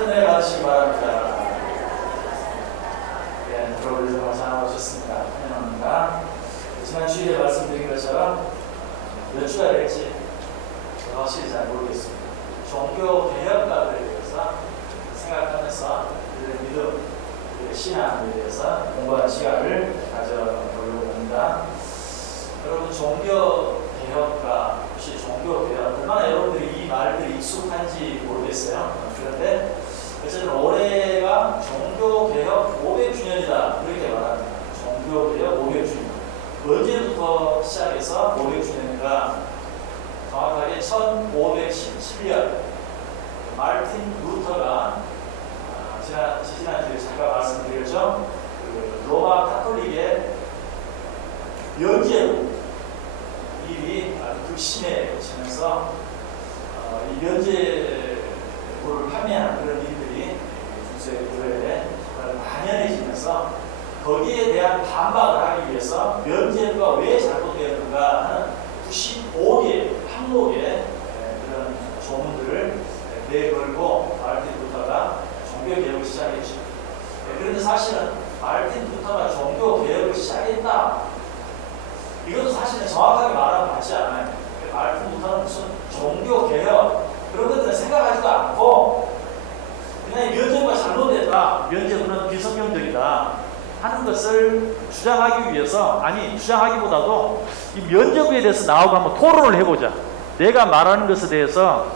큰 은혜 받으시기 바랍니다. 네, 여러분 정말 잘 오셨습니다. 환영합니다. 지난 주일에 말씀드린 것처럼 몇 주가 될지 확실히 잘 모르겠습니다. 종교 개혁가들에 대해서 생각하면서 그들의 믿음, 그들의 신앙에 대해서 공부하는 시간을 가져보려고 합니다. 여러분, 종교 개혁가, 혹시 종교 개혁, 얼마나 여러분들이 이 말들이 익숙한지 모르겠어요. 그런데 어쨌든 올해가 종교 개혁 500주년이다 이렇게 말합니다. 종교 개혁 500주년. 언제부터 시작해서 500주년인가? 정확하게 1517년 마르틴 루터가 지난주에 잠깐 말씀드렸죠. 그 로마 카톨릭의 면죄부 일이 아주 극심해지면서 이 면죄부를 판매하는 그런 일들이 중세 교회에 만연해지면서 거기에 대한 반박을 하기 위해서 면죄부가 왜 잘못되었는가 하는 95개 항목의 그런 조문들을 내걸고 마르틴 루터가 종교개혁을 시작했죠. 그런데 사실은 마르틴 루터가 종교개혁을 시작했다, 이것도 사실은 정확하게 말하면 맞지 않아요. 마르틴 루터는 무슨 종교개혁 그런 것들은 생각하지도 않고 그냥 면죄부가 잘못됐다, 면죄부는 비성경적이다 하는 것을 주장하기 위해서, 아니 주장하기보다도 이 면죄부에 대해서 나오고 한번 토론을 해보자, 내가 말하는 것에 대해서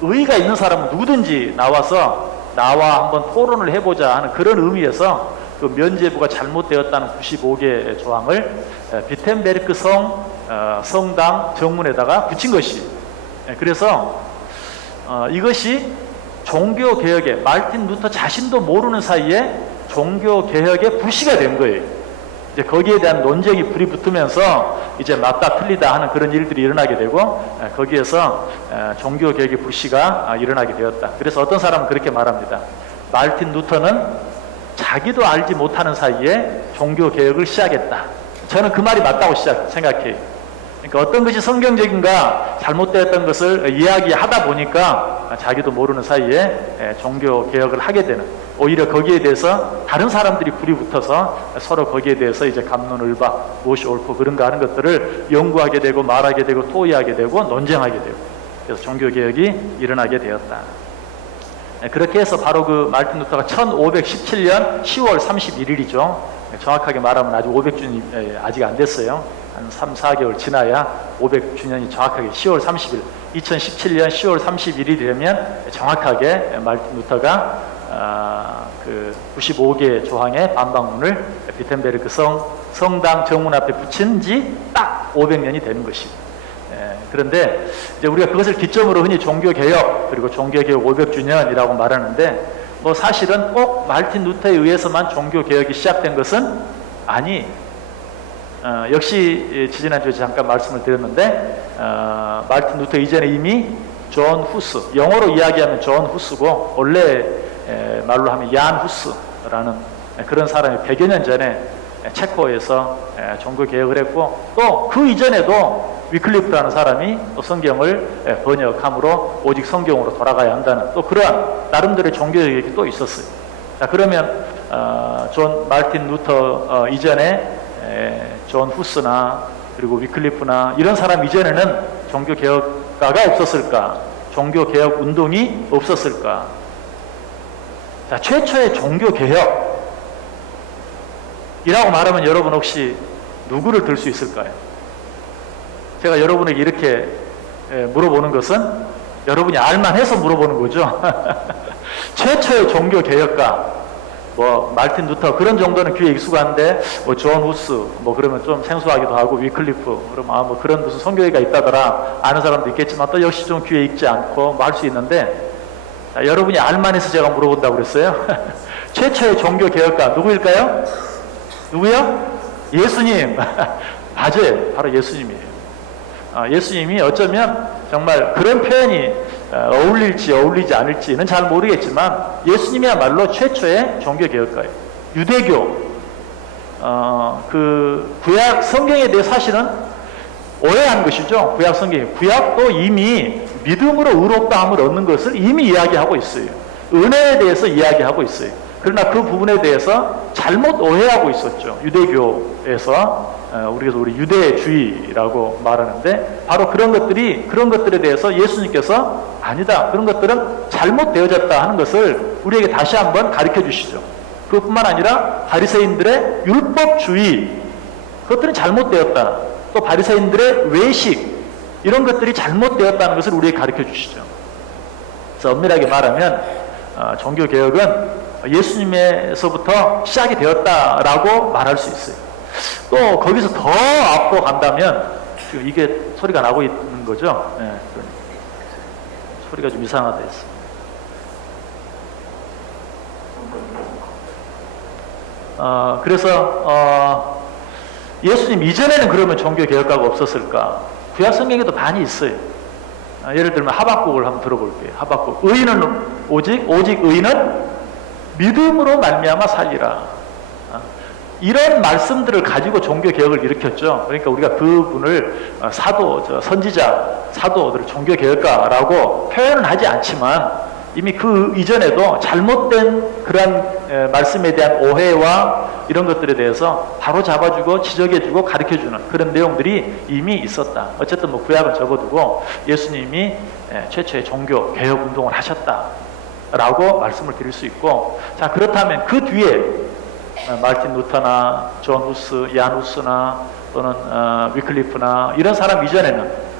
의의가 있는 사람은 누구든지 나와서 나와 한번 토론을 해보자 하는 그런 의미에서 그 면죄부가 잘못되었다는 95개 조항을 비텐베르크 성당 정문에다가 붙인 것이, 그래서 이것이 종교개혁에 마르틴 루터 자신도 모르는 사이에 종교개혁의 불씨가 된 거예요. 이제 거기에 대한 논쟁이 불이 붙으면서 이제 맞다 틀리다 하는 그런 일들이 일어나게 되고, 거기에서 종교개혁의 불씨가 일어나게 되었다. 그래서 어떤 사람은 그렇게 말합니다. 마르틴 루터는 자기도 알지 못하는 사이에 종교개혁을 시작했다. 저는 그 말이 맞다고 생각해요. 그러니까 어떤 것이 성경적인가 잘못되었던 것을 이야기하다 보니까 자기도 모르는 사이에 종교개혁을 하게 되는, 오히려 거기에 대해서 다른 사람들이 불이 붙어서 서로 거기에 대해서 이제 갑론을박, 무엇이 옳고 그런가 하는 것들을 연구하게 되고 말하게 되고 토의하게 되고 논쟁하게 되고, 그래서 종교개혁이 일어나게 되었다. 그렇게 해서 바로 그 마르틴 루터가 1517년 10월 31일이죠. 정확하게 말하면 아직 500주년이 아직 안 됐어요. 한 3, 4개월 지나야 500주년이 정확하게 10월 30일, 2017년 10월 31일이 되면 정확하게 마르틴 루터가 그 95개 조항의 반박문을 비텐베르크 성당 정문 앞에 붙인 지 딱 500년이 되는 것입니다. 그런데 이제 우리가 그것을 기점으로 흔히 종교개혁, 그리고 종교개혁 500주년이라고 말하는데, 뭐 사실은 꼭 마르틴 루터에 의해서만 종교개혁이 시작된 것은 아니, 역시 지지난주에 잠깐 말씀을 드렸는데 마르틴 루터 이전에 이미 존 후스, 영어로 이야기하면 존 후스고 원래 말로 하면 얀 후스라는 그런 사람이 100여 년 전에 체코에서 종교개혁을 했고, 또 그 이전에도 위클리프라는 사람이 또 성경을 번역함으로 오직 성경으로 돌아가야 한다는 또 그러한 나름대로의 종교개혁이 또 있었어요. 자, 그러면 존 마르틴 루터 이전에 존 후스나 그리고 위클리프나 이런 사람 이전에는 종교개혁가가 없었을까? 종교개혁 운동이 없었을까? 자, 최초의 종교개혁이라고 말하면 여러분 혹시 누구를 들 수 있을까요? 제가 여러분에게 이렇게 물어보는 것은 여러분이 알만해서 물어보는 거죠. 최초의 종교개혁가, 뭐 마르틴 루터 그런 정도는 귀에 익숙한데, 뭐 존 후스 뭐 그러면 좀 생소하기도 하고, 위클리프 그러면 뭐 그런 무슨 성교회가 있다더라 아는 사람도 있겠지만 또 역시 좀 귀에 익지 않고 뭐 할 수 있는데, 여러분이 알만해서 제가 물어본다고 그랬어요. 최초의 종교개혁가 누구일까요? 누구요? 예수님. 맞아요, 바로 예수님이에요. 예수님이 어쩌면 정말 그런 표현이 어울릴지 어울리지 않을지는 잘 모르겠지만 예수님이야말로 최초의 종교개혁가예요. 유대교, 그 구약 성경에 대해 사실은 오해한 것이죠. 구약 성경이. 구약도 이미 믿음으로 의롭다함을 얻는 것을 이미 이야기하고 있어요. 은혜에 대해서 이야기하고 있어요. 그러나 그 부분에 대해서 잘못 오해하고 있었죠. 유대교에서 우리 유대주의라고 말하는데 바로 그런 것들에 대해서 예수님께서 아니다. 그런 것들은 잘못되어졌다 하는 것을 우리에게 다시 한번 가르쳐 주시죠. 그것뿐만 아니라 바리새인들의 율법주의 그것들은 잘못되었다. 또 바리새인들의 외식 이런 것들이 잘못되었다는 것을 우리에게 가르쳐 주시죠. 그래서 엄밀하게 말하면 종교개혁은 예수님에서부터 시작이 되었다라고 말할 수 있어요. 또 거기서 더 앞으로 간다면 지금 이게 소리가 나고 있는 거죠. 네, 소리가 좀 이상하다 했어요. 그래서 예수님 이전에는 그러면 종교개혁가가 없었을까? 구약 성경에도 많이 있어요. 예를 들면 하박국을 한번 들어볼게요. 하박국 의인은 오직 의인은 믿음으로 말미암아 살리라. 이런 말씀들을 가지고 종교개혁을 일으켰죠. 그러니까 우리가 그분을 선지자, 사도들을 종교개혁가라고 표현은 하지 않지만 이미 그 이전에도 잘못된 그러한 말씀에 대한 오해와 이런 것들에 대해서 바로 잡아주고 지적해주고 가르쳐주는 그런 내용들이 이미 있었다. 어쨌든 뭐 구약은 접어두고 예수님이 최초의 종교개혁 운동을 하셨다라고 말씀을 드릴 수 있고, 자 그렇다면 그 뒤에 마르틴 루터나 존 후스, 이안 후스나 또는 위클리프나 이런 사람 이전에는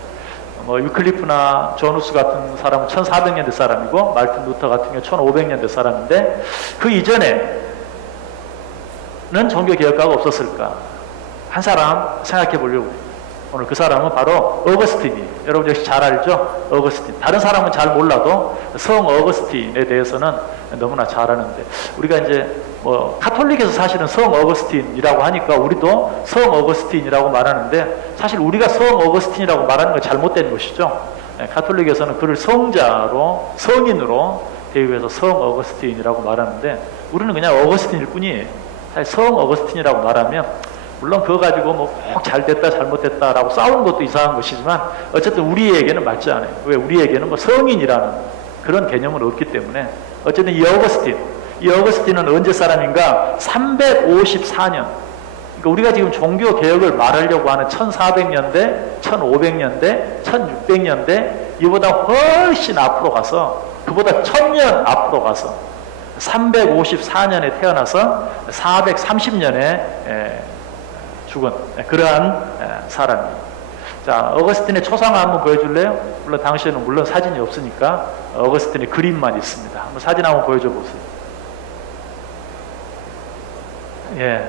위클리프나 존 후스 같은 사람은 1400년대 사람이고 마르틴 루터 같은 경우 1500년대 사람인데 그 이전에는 종교개혁가가 없었을까? 한 사람 생각해 보려고 해요. 오늘 그 사람은 바로 어거스틴이에요. 여러분 역시 잘 알죠? 어거스틴. 다른 사람은 잘 몰라도 성 어거스틴에 대해서는 너무나 잘 아는데, 우리가 이제 카톨릭에서 사실은 성 어거스틴이라고 하니까 우리도 성 어거스틴이라고 말하는데, 사실 우리가 성 어거스틴이라고 말하는 건 잘못된 것이죠. 카톨릭에서는 그를 성자로, 성인으로 대우해서 성 어거스틴이라고 말하는데, 우리는 그냥 어거스틴일 뿐이에요. 사실 성 어거스틴이라고 말하면 물론 그거 가지고 꼭 잘됐다 잘못됐다라고 싸우는 것도 이상한 것이지만 어쨌든 우리에게는 맞지 않아요. 왜? 우리에게는 성인이라는 그런 개념은 없기 때문에. 어쨌든 이 어거스틴은 언제 사람인가? 354년. 그러니까 우리가 지금 종교 개혁을 말하려고 하는 1400년대, 1500년대, 1600년대 이보다 훨씬 앞으로 가서, 그보다 1000년 앞으로 가서 354년에 태어나서 430년에 죽은 그러한 사람입니다. 자, 어거스틴의 초상화 한번 보여줄래요? 물론 당시에는 물론 사진이 없으니까 어거스틴의 그림만 있습니다. 한번 사진 한번 보여줘 보세요. 예,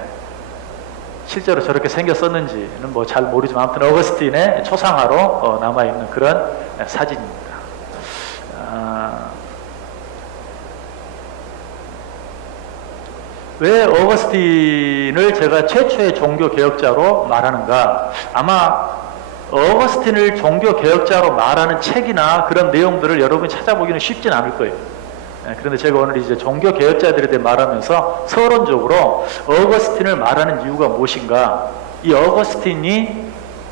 실제로 저렇게 생겼었는지는 뭐 잘 모르지만 아무튼 어거스틴의 초상화로 남아있는 그런 사진입니다. 왜 어거스틴을 제가 최초의 종교개혁자로 말하는가? 아마 어거스틴을 종교개혁자로 말하는 책이나 그런 내용들을 여러분이 찾아보기는 쉽진 않을 거예요. 그런데 제가 오늘 이제 종교개혁자들에 대해 말하면서 서론적으로 어거스틴을 말하는 이유가 무엇인가? 이 어거스틴이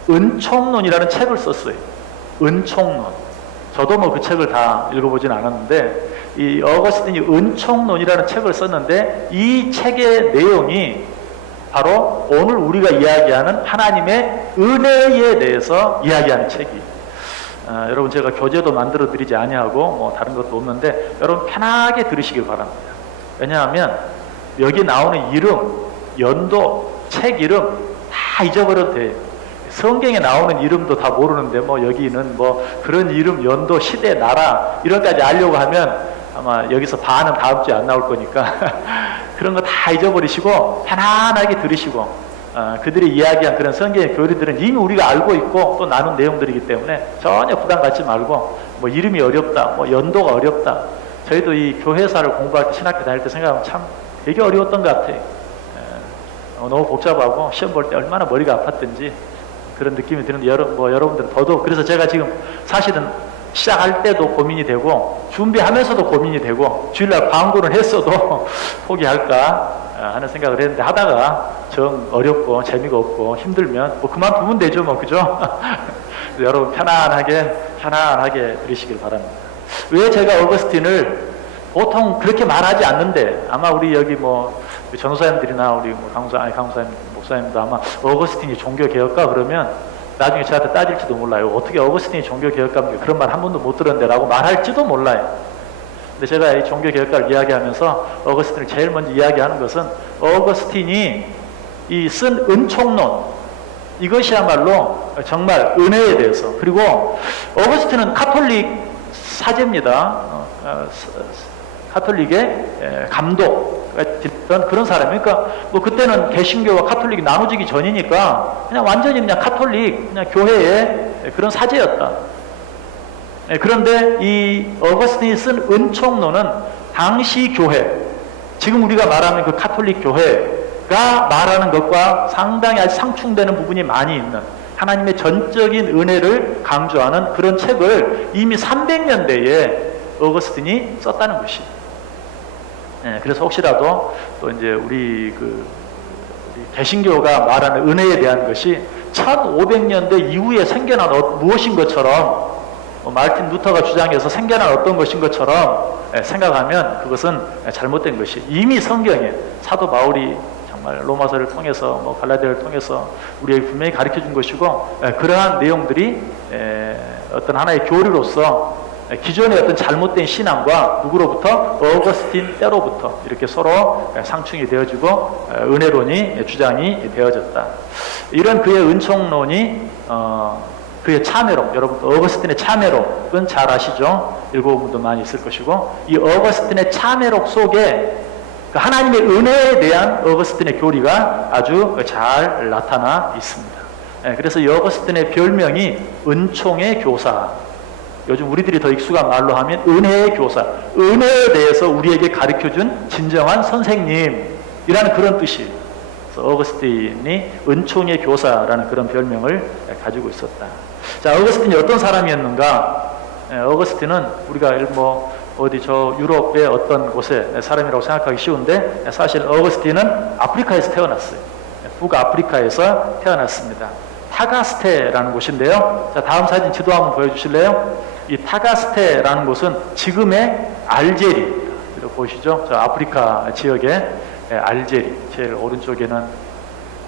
은총론이라는 책을 썼어요. 은총론. 저도 뭐 그 책을 다 읽어보진 않았는데, 이 어거스틴이 은총론이라는 책을 썼는데, 이 책의 내용이 바로 오늘 우리가 이야기하는 하나님의 은혜에 대해서 이야기하는 책이에요. 여러분 제가 교재도 만들어 드리지 아니하고 뭐 다른 것도 없는데 여러분 편하게 들으시길 바랍니다. 왜냐하면 여기 나오는 이름, 연도, 책 이름 다 잊어버려도 돼요. 성경에 나오는 이름도 다 모르는데 여기는 그런 이름, 연도, 시대, 나라 이런 까지 알려고 하면 아마 여기서 반은 다음 주에 안 나올 거니까 그런 거 다 잊어버리시고 편안하게 들으시고, 그들이 이야기한 그런 성경의 교리들은 이미 우리가 알고 있고 또 나눈 내용들이기 때문에 전혀 부담 갖지 말고, 이름이 어렵다, 연도가 어렵다. 저희도 이 교회사를 공부할 때, 신학교 다닐 때 생각하면 참 되게 어려웠던 것 같아요. 너무 복잡하고 시험 볼 때 얼마나 머리가 아팠던지 그런 느낌이 드는데 여러분들은 더더욱. 그래서 제가 지금 사실은 시작할 때도 고민이 되고 준비하면서도 고민이 되고 주일날 광고를 했어도 포기할까 하는 생각을 했는데, 하다가 정 어렵고 재미가 없고 힘들면 그만두면 되죠, 그죠? 여러분 편안하게 들으시길 바랍니다. 왜 제가 어거스틴을 보통 그렇게 말하지 않는데 아마 우리 여기 뭐 전도사님들이나 우리 뭐 강사님, 목사님도 아마 어거스틴이 종교개혁가 그러면 나중에 저한테 따질지도 몰라요. 어떻게 어거스틴이 종교개혁가입니까? 그런 말 한 번도 못 들었는데 라고 말할지도 몰라요. 근데 제가 이 종교개혁가를 이야기하면서 어거스틴을 제일 먼저 이야기하는 것은 어거스틴이 이 쓴 은총론, 이것이야말로 정말 은혜에 대해서, 그리고 어거스틴은 카톨릭 사제입니다. 카톨릭의 감독가 됐던 그런 사람이에요. 그러니까 뭐 그때는 개신교와 카톨릭이 나눠지기 전이니까 그냥 완전히 그냥 카톨릭, 그냥 교회의 그런 사제였다. 그런데 이 어거스틴이 쓴 은총론은 당시 교회, 지금 우리가 말하는 그 카톨릭 교회가 말하는 것과 상당히 아주 상충되는 부분이 많이 있는, 하나님의 전적인 은혜를 강조하는 그런 책을 이미 300년대에 어거스틴이 썼다는 것이. 그래서 혹시라도 또 이제 우리 개신교가 말하는 은혜에 대한 것이 1500년대 이후에 생겨난 무엇인 것처럼, 마르틴 루터가 주장해서 생겨난 어떤 것인 것처럼 생각하면 그것은 잘못된 것이, 이미 성경에 사도 바울이 정말 로마서를 통해서 뭐 갈라디아를 통해서 우리에게 분명히 가르쳐 준 것이고, 그러한 내용들이 어떤 하나의 교리로서 기존의 어떤 잘못된 신앙과 누구로부터? 어거스틴 때로부터 이렇게 서로 상충이 되어지고 은혜론이 주장이 되어졌다. 이런 그의 은총론이 그의 참회록, 여러분 어거스틴의 참회록은 잘 아시죠? 읽어본 분도 많이 있을 것이고, 이 어거스틴의 참회록 속에 하나님의 은혜에 대한 어거스틴의 교리가 아주 잘 나타나 있습니다. 그래서 이 어거스틴의 별명이 은총의 교사, 요즘 우리들이 더 익숙한 말로 하면 은혜의 교사, 은혜에 대해서 우리에게 가르쳐준 진정한 선생님이라는 그런 뜻이에요. 그래서 어거스틴이 은총의 교사라는 그런 별명을 가지고 있었다. 자, 어거스틴이 어떤 사람이었는가? 어거스틴은 우리가 뭐 어디 저 유럽의 어떤 곳의 사람이라고 생각하기 쉬운데, 사실 어거스틴은 아프리카에서 태어났어요. 북아프리카에서 태어났습니다. 타가스테라는 곳인데요. 자, 다음 사진 지도 한번 보여주실래요? 이 타가스테라는 곳은 지금의 알제리, 이렇게 보시죠? 저 아프리카 지역의 알제리, 제일 오른쪽에는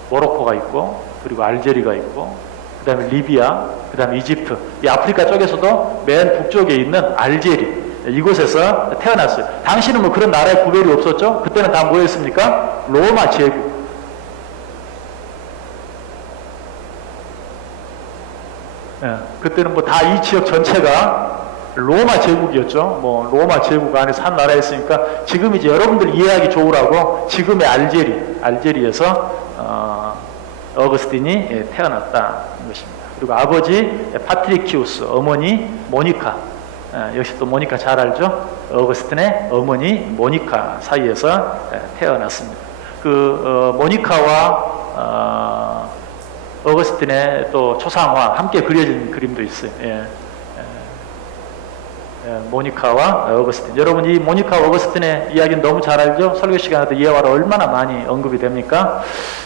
모로코가 있고, 그리고 알제리가 있고, 그 다음에 리비아, 그 다음에 이집트, 이 아프리카 쪽에서도 맨 북쪽에 있는 알제리, 이곳에서 태어났어요. 당시는 뭐 그런 나라의 구별이 없었죠? 그때는 다 뭐였습니까? 로마 제국. 그때는 뭐 다 이 지역 전체가 로마 제국이었죠. 뭐 로마 제국 안에서 한 나라였으니까, 지금 이제 여러분들 이해하기 좋으라고 지금의 알제리에서 어거스틴이 태어났다는 것입니다. 그리고 아버지 파트리키우스, 어머니 모니카, 역시 또 모니카 잘 알죠? 어거스틴의 어머니 모니카 사이에서 태어났습니다. 모니카와 어거스틴의 또 초상화 함께 그려진 그림도 있어요. 모니카와 어거스틴. 여러분 이 모니카와 어거스틴의 이야기는 너무 잘 알죠? 설교 시간에도 이해와로 얼마나 많이 언급이 됩니까?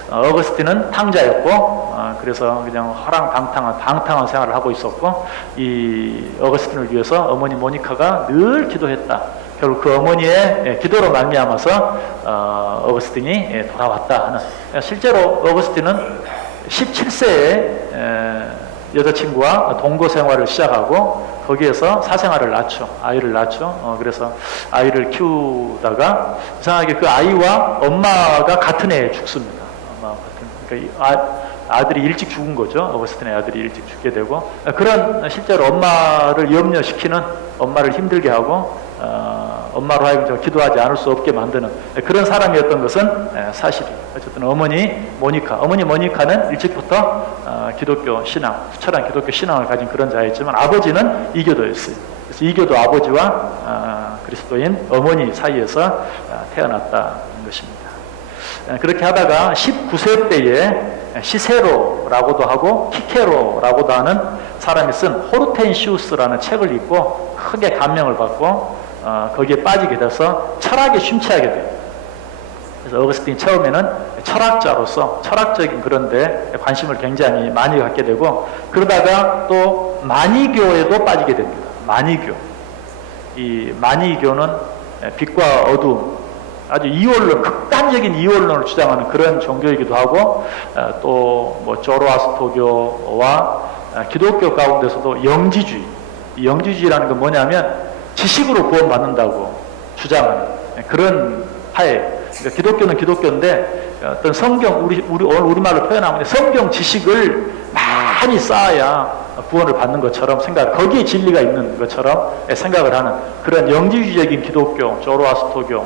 어거스틴은 탕자였고, 그래서 그냥 방탕한 생활을 하고 있었고, 이 어거스틴을 위해서 어머니 모니카가 늘 기도했다. 결국 그 어머니의 기도로 말미암아서 어거스틴이 돌아왔다 하는. 실제로 어거스틴은 17세에 여자친구와 동거 생활을 시작하고, 거기에서 사생아를 아이를 낳죠. 그래서 아이를 키우다가 이상하게 그 아이와 엄마가 같은 해에 죽습니다. 그러니까 아들이 일찍 죽은 거죠. 어거스틴의 아들이 일찍 죽게 되고, 그런 실제로 엄마를 염려시키는, 엄마를 힘들게 하고 엄마로 하여금 기도하지 않을 수 없게 만드는 그런 사람이었던 것은 사실이에요. 어쨌든 어머니 모니카는 일찍부터 기독교 신앙, 수철한 기독교 신앙을 가진 그런 자였지만, 아버지는 이교도였어요. 그래서 이교도 아버지와 그리스도인 어머니 사이에서 태어났다는 것입니다. 그렇게 하다가 19세 때에 시세로라고도 하고 키케로라고도 하는 사람이 쓴 호르텐시우스라는 책을 읽고 크게 감명을 받고 거기에 빠지게 돼서 철학에 심취하게 돼요. 그래서 어거스틴이 처음에는 철학자로서 철학적인 그런 데 관심을 굉장히 많이 갖게 되고, 그러다가 또 마니교에도 빠지게 됩니다. 마니교. 이 마니교는 빛과 어둠, 아주 이원론, 극단적인 이원론을 주장하는 그런 종교이기도 하고, 또 뭐 조로아스토교와 기독교 가운데서도 영지주의, 이 영지주의라는 건 뭐냐면 지식으로 구원받는다고 주장하는 그런 하에, 그러니까 기독교는 기독교인데 어떤 성경, 오늘 우리말로 표현하면 성경 지식을 많이 쌓아야 구원을 받는 것처럼 거기에 진리가 있는 것처럼 생각을 하는 그런 영지주의적인 기독교, 조로아스토교,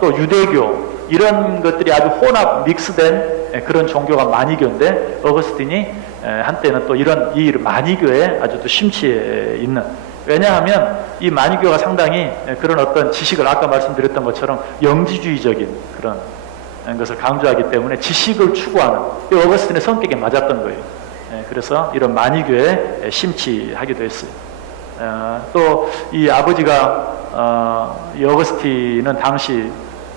또 유대교, 이런 것들이 아주 혼합, 믹스된 그런 종교가 마니교인데, 어거스틴이 한때는 또 이 마니교에 아주 또 심취해 있는, 왜냐하면 이 마니교가 상당히 그런 어떤 지식을 아까 말씀드렸던 것처럼 영지주의적인 그런 것을 강조하기 때문에 지식을 추구하는 어거스틴의 성격에 맞았던 거예요. 그래서 이런 마니교에 심취하기도 했어요. 또 이 아버지가 이 어거스틴은 당시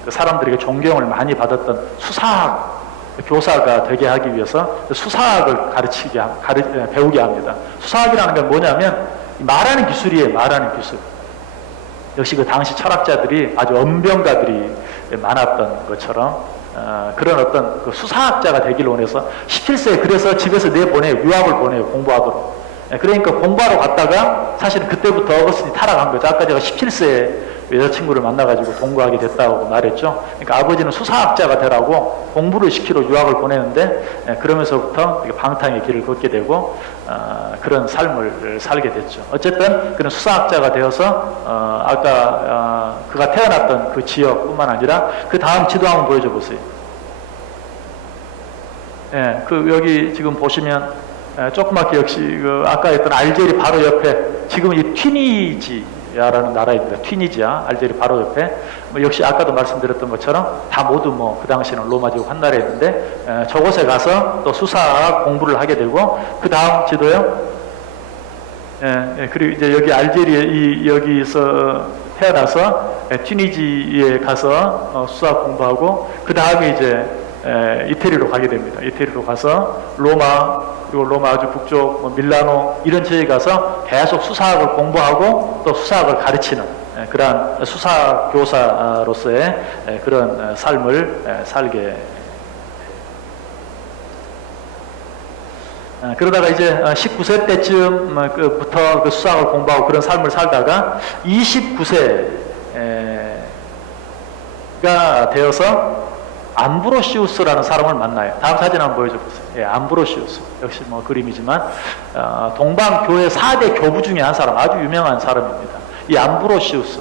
그 사람들에게 존경을 많이 받았던 수사학 교사가 되게 하기 위해서 수사학을 배우게 합니다. 수사학이라는 건 뭐냐면 말하는 기술이에요. 말하는 기술. 역시 그 당시 철학자들이 아주 언변가들이 많았던 것처럼 그런 어떤 그 수사학자가 되기를 원해서 17세에 그래서 집에서 내보내요. 유학을 보내요. 공부하도록. 그러니까 공부하러 갔다가 사실은 그때부터 어거스틴이 타락한 거죠. 아까 제가 17세에 여자친구를 만나가지고 동거하게 됐다고 말했죠. 그러니까 아버지는 수사학자가 되라고 공부를 시키러 유학을 보내는데 그러면서부터 방탕의 길을 걷게 되고 그런 삶을 살게 됐죠. 어쨌든 그런 수사학자가 되어서 아까 그가 태어났던 그 지역뿐만 아니라 그 다음 지도 한번 보여줘 보세요. 예, 여기 지금 보시면 조그맣게 역시 그 아까 했던 알제리 바로 옆에 지금 이 튀니지아라는 나라입니다. 튀니지아, 알제리 바로 옆에 역시 아까도 말씀드렸던 것처럼 다 모두 그 당시에는 로마제국 한 나라였는데 저곳에 가서 또 수사학 공부를 하게 되고 그 다음 지도요. 그리고 이제 여기 알제리에 여기서 태어나서 튀니지에 가서 수사학 공부하고 그 다음에 이제 이태리로 가게 됩니다. 이태리로 가서 로마, 그리고 로마 아주 북쪽 밀라노 이런 지역에 가서 계속 수사학을 공부하고 또 수사학을 가르치는 그러한 수사학 교사로서의 그런 삶을 살게. 그러다가 이제 19세 때쯤부터 그 수사학을 공부하고 그런 삶을 살다가 29세가 되어서 암브로시우스라는 사람을 만나요. 다음 사진 한번 보여줘 보세요. 예, 암브로시우스. 역시 그림이지만, 동방교회 4대 교부 중에 한 사람, 아주 유명한 사람입니다. 이 암브로시우스.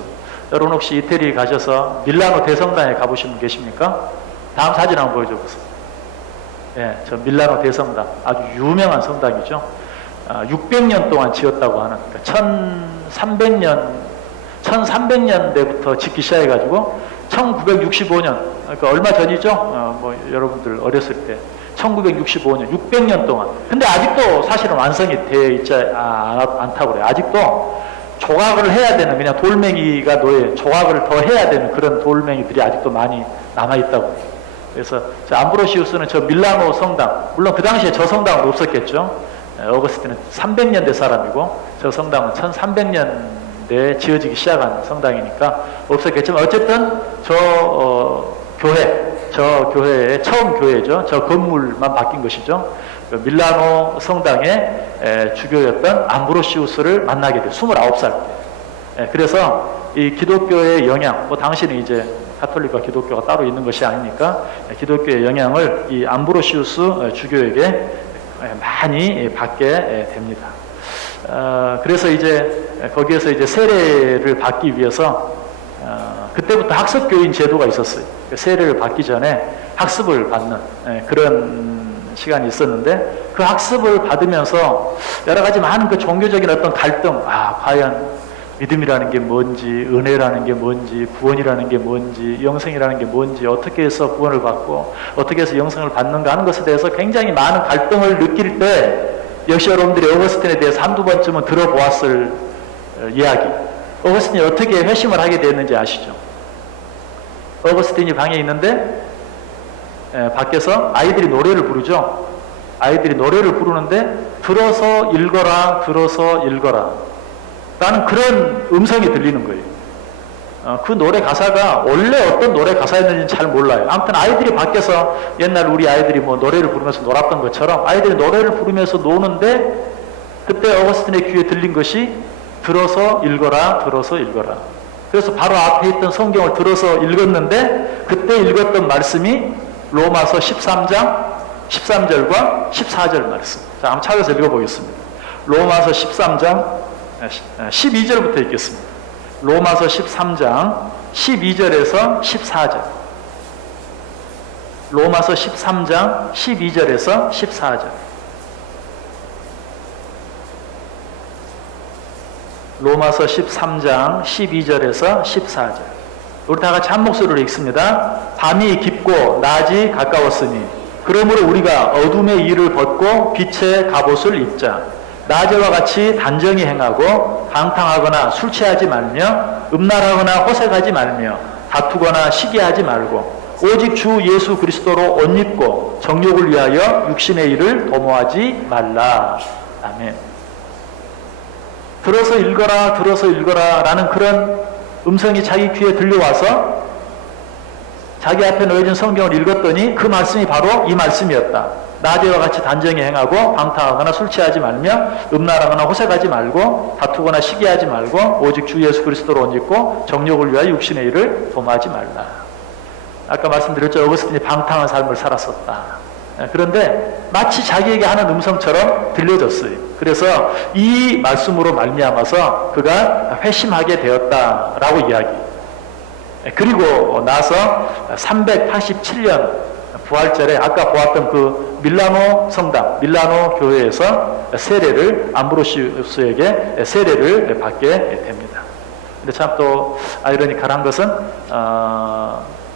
여러분 혹시 이태리 가셔서 밀라노 대성당에 가보신 분 계십니까? 다음 사진 한번 보여줘 보세요. 예, 저 밀라노 대성당. 아주 유명한 성당이죠. 600년 동안 지었다고 하는, 그러니까 1300년대부터 짓기 시작해가지고 1965년, 그러니까 얼마 전이죠? 여러분들 어렸을 때 1965년, 600년 동안. 근데 아직도 사실은 완성이 되어 있지 않다고 그래요. 아직도 조각을 해야 되는, 그냥 돌멩이가 놓여 조각을 더 해야 되는 그런 돌멩이들이 아직도 많이 남아있다고. 그래서 암브로시우스는 저 밀라노 성당, 물론 그 당시에 저 성당은 없었겠죠. 어거스틴은 300년대 사람이고 저 성당은 1300년대에 지어지기 시작한 성당이니까 없었겠지만 어쨌든 저 교회의 처음 교회죠. 저 건물만 바뀐 것이죠. 밀라노 성당의 주교였던 암브로시우스를 만나게 돼요. 29살 때. 그래서 이 기독교의 영향, 당시는 이제 가톨릭과 기독교가 따로 있는 것이 아니니까 기독교의 영향을 이 암브로시우스 주교에게 많이 받게 됩니다. 그래서 이제 거기에서 이제 세례를 받기 위해서 그때부터 학습교인 제도가 있었어요. 세례를 받기 전에 학습을 받는 그런 시간이 있었는데 그 학습을 받으면서 여러 가지 많은 그 종교적인 어떤 갈등, 과연 믿음이라는 게 뭔지, 은혜라는 게 뭔지, 구원이라는 게 뭔지, 영생이라는 게 뭔지, 어떻게 해서 구원을 받고 어떻게 해서 영생을 받는가 하는 것에 대해서 굉장히 많은 갈등을 느낄 때 역시 여러분들이 어거스틴에 대해서 한두 번쯤은 들어보았을 이야기. 어거스틴이 어떻게 회심을 하게 됐는지 아시죠? 어거스틴이 방에 있는데 밖에서 아이들이 노래를 부르죠. 아이들이 노래를 부르는데 들어서 읽어라, 들어서 읽어라 라는 그런 음성이 들리는 거예요. 그 노래 가사가 원래 어떤 노래 가사였는지 잘 몰라요. 아무튼 아이들이 밖에서 옛날 우리 아이들이 뭐 노래를 부르면서 놀았던 것처럼 아이들이 노래를 부르면서 노는데 그때 어거스틴의 귀에 들린 것이 들어서 읽어라, 들어서 읽어라. 그래서 바로 앞에 있던 성경을 들어서 읽었는데 그때 읽었던 말씀이 로마서 13장 13절과 14절 말씀. 자, 한번 찾아서 읽어보겠습니다. 로마서 13장 12절부터 읽겠습니다. 로마서 13장 12절에서 14절. 로마서 13장 12절에서 14절. 로마서 13장 12절에서 14절. 우리 다 같이 한 목소리로 읽습니다. 밤이 깊고 낮이 가까웠으니 그러므로 우리가 어둠의 일을 벗고 빛의 갑옷을 입자. 낮에와 같이 단정히 행하고 방탕하거나 술 취하지 말며 음란하거나 호색하지 말며 다투거나 시기하지 말고 오직 주 예수 그리스도로 옷 입고 정욕을 위하여 육신의 일을 도모하지 말라. 아멘. 들어서 읽어라, 들어서 읽어라 라는 그런 음성이 자기 귀에 들려와서 자기 앞에 놓여진 성경을 읽었더니 그 말씀이 바로 이 말씀이었다. 낮에와 같이 단정히 행하고 방탕하거나 술 취하지 말며 음란하거나 호색하지 말고 다투거나 시기하지 말고 오직 주 예수 그리스도로 옷 입고 정욕을 위하여 육신의 일을 도모하지 말라. 아까 말씀드렸죠. 어거스틴이 방탕한 삶을 살았었다. 그런데 마치 자기에게 하는 음성처럼 들려졌어요. 그래서 이 말씀으로 말미암아서 그가 회심하게 되었다라고 이야기. 그리고 나서 387년 부활절에 아까 보았던 그 밀라노 성당, 밀라노 교회에서 세례를 암브로시우스에게 세례를 받게 됩니다. 근데 참 또 아이러니컬한 것은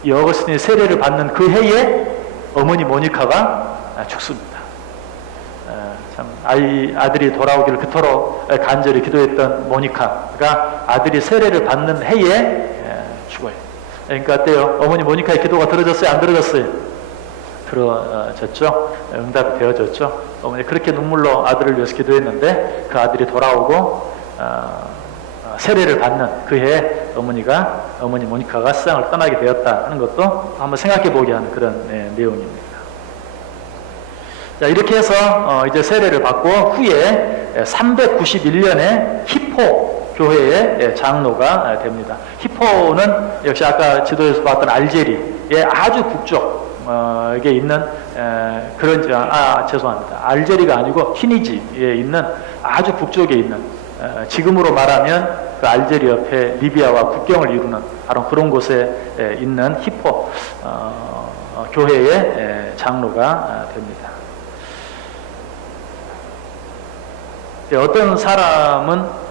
이 어거스틴이 세례를 받는 그 해에 어머니 모니카가 죽습니다. 참 아들이 돌아오기를 그토록 간절히 기도했던 모니카가 아들이 세례를 받는 해에 죽어요. 그러니까 어때요? 어머니 모니카의 기도가 들어졌어요? 안 들어졌어요? 들어졌죠? 응답이 되어졌죠? 어머니 그렇게 눈물로 아들을 위해서 기도했는데 그 아들이 돌아오고 세례를 받는 그 해에 어머니 모니카가 세상을 떠나게 되었다 하는 것도 한번 생각해 보게 하는 그런 내용입니다. 자, 이렇게 해서 이제 세례를 받고 후에 391년에 히포 교회의 장로가 됩니다. 히포는 역시 아까 지도에서 봤던 알제리의 아주 북쪽에 있는 그런 죄송합니다. 알제리가 아니고 튀니지에 있는 아주 북쪽에 있는 지금으로 말하면 그 알제리 옆에 리비아와 국경을 이루는 바로 그런 곳에 있는 히포 교회의 장로가 됩니다. 어떤 사람은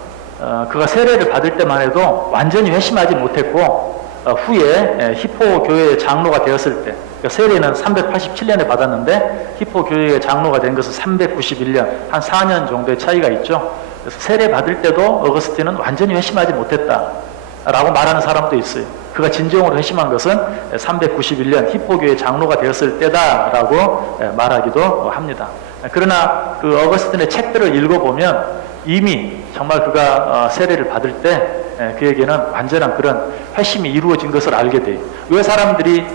그가 세례를 받을 때만 해도 완전히 회심하지 못했고 후에 히포 교회의 장로가 되었을 때 그러니까 세례는 387년에 받았는데 히포 교회의 장로가 된 것은 391년 한 4년 정도의 차이가 있죠. 그래서 세례 받을 때도 어거스틴은 완전히 회심하지 못했다 라고 말하는 사람도 있어요. 그가 진정으로 회심한 것은 391년 히포 교회의 장로가 되었을 때다 라고 말하기도 합니다. 그러나 그 어거스틴의 책들을 읽어보면 이미 정말 그가 세례를 받을 때 그에게는 완전한 그런 회심이 이루어진 것을 알게 돼요. 왜 사람들이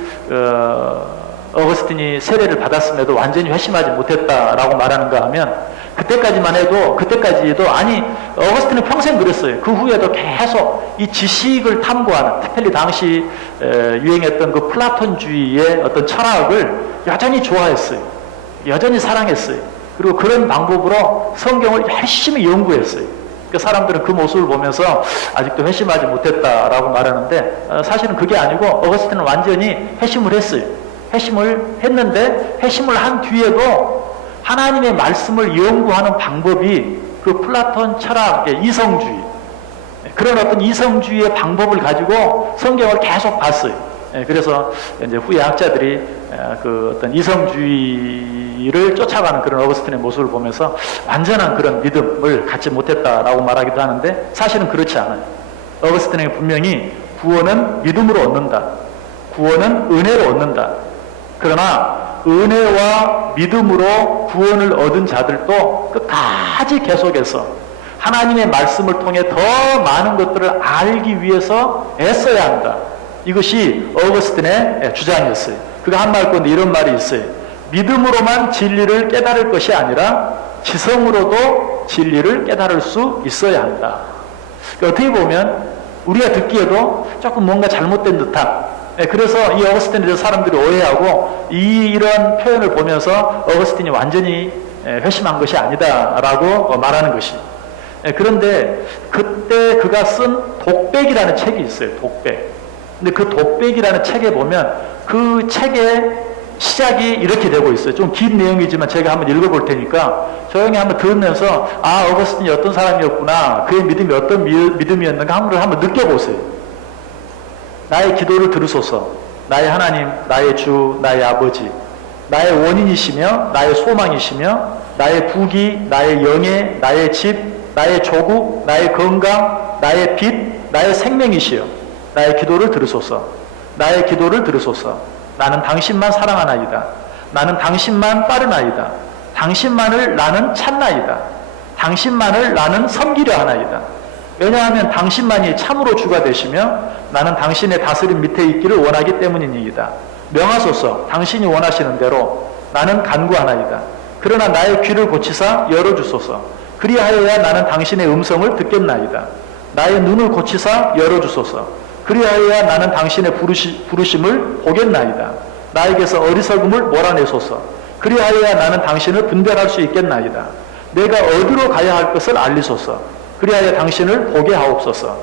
어거스틴이 세례를 받았음에도 완전히 회심하지 못했다라고 말하는가 하면 그때까지도 아니 어거스틴은 평생 그랬어요. 그 후에도 계속 이 지식을 탐구하는 특별히 당시 유행했던 그 플라톤주의의 어떤 철학을 여전히 좋아했어요. 여전히 사랑했어요. 그리고 그런 방법으로 성경을 열심히 연구했어요. 그러니까 사람들은 그 모습을 보면서 아직도 회심하지 못했다라고 말하는데 사실은 그게 아니고 어거스틴은 완전히 회심을 했어요. 회심을 했는데 회심을 한 뒤에도 하나님의 말씀을 연구하는 방법이 그 플라톤 철학의 이성주의 그런 어떤 이성주의의 방법을 가지고 성경을 계속 봤어요. 그래서 이제 후에 학자들이 그 어떤 이성주의를 쫓아가는 그런 어거스틴의 모습을 보면서 완전한 그런 믿음을 갖지 못했다라고 말하기도 하는데 사실은 그렇지 않아요. 어거스틴에게 분명히 구원은 믿음으로 얻는다. 구원은 은혜로 얻는다. 그러나 은혜와 믿음으로 구원을 얻은 자들도 끝까지 계속해서 하나님의 말씀을 통해 더 많은 것들을 알기 위해서 애써야 한다. 이것이 어거스틴의 주장이었어요. 그가 한 말 건데 이런 말이 있어요. 믿음으로만 진리를 깨달을 것이 아니라 지성으로도 진리를 깨달을 수 있어야 한다. 그러니까 어떻게 보면 우리가 듣기에도 조금 뭔가 잘못된 듯한, 그래서 이 어거스틴에 대해서 사람들이 오해하고 이런 표현을 보면서 어거스틴이 완전히 회심한 것이 아니다라고 말하는 것이. 그런데 그때 그가 쓴 독백이라는 책이 있어요. 독백. 근데 그 독백이라는 책에 보면 그 책의 시작이 이렇게 되고 있어요. 좀 긴 내용이지만 제가 한번 읽어볼 테니까 조용히 한번 들으면서 아, 어거스틴이 어떤 사람이었구나, 그의 믿음이 어떤 믿음이었는가 한번 느껴보세요. 나의 기도를 들으소서. 나의 하나님, 나의 주, 나의 아버지, 나의 원인이시며 나의 소망이시며 나의 부귀, 나의 영예, 나의 집, 나의 조국, 나의 건강, 나의 빛, 나의 생명이시여, 나의 기도를 들으소서. 나의 기도를 들으소서. 나는 당신만 사랑하나이다. 나는 당신만 빠르나이다. 당신만을 나는 찾나이다. 당신만을 나는 섬기려 하나이다. 왜냐하면 당신만이 참으로 주가 되시며 나는 당신의 다스림 밑에 있기를 원하기 때문이니이다. 명하소서. 당신이 원하시는 대로 나는 간구하나이다. 그러나 나의 귀를 고치사 열어주소서. 그리하여야 나는 당신의 음성을 듣겠나이다. 나의 눈을 고치사 열어주소서. 그리하여야 나는 당신의 부르심을 보겠나이다. 나에게서 어리석음을 몰아내소서. 그리하여야 나는 당신을 분별할 수 있겠나이다. 내가 어디로 가야 할 것을 알리소서. 그리하여 당신을 보게 하옵소서.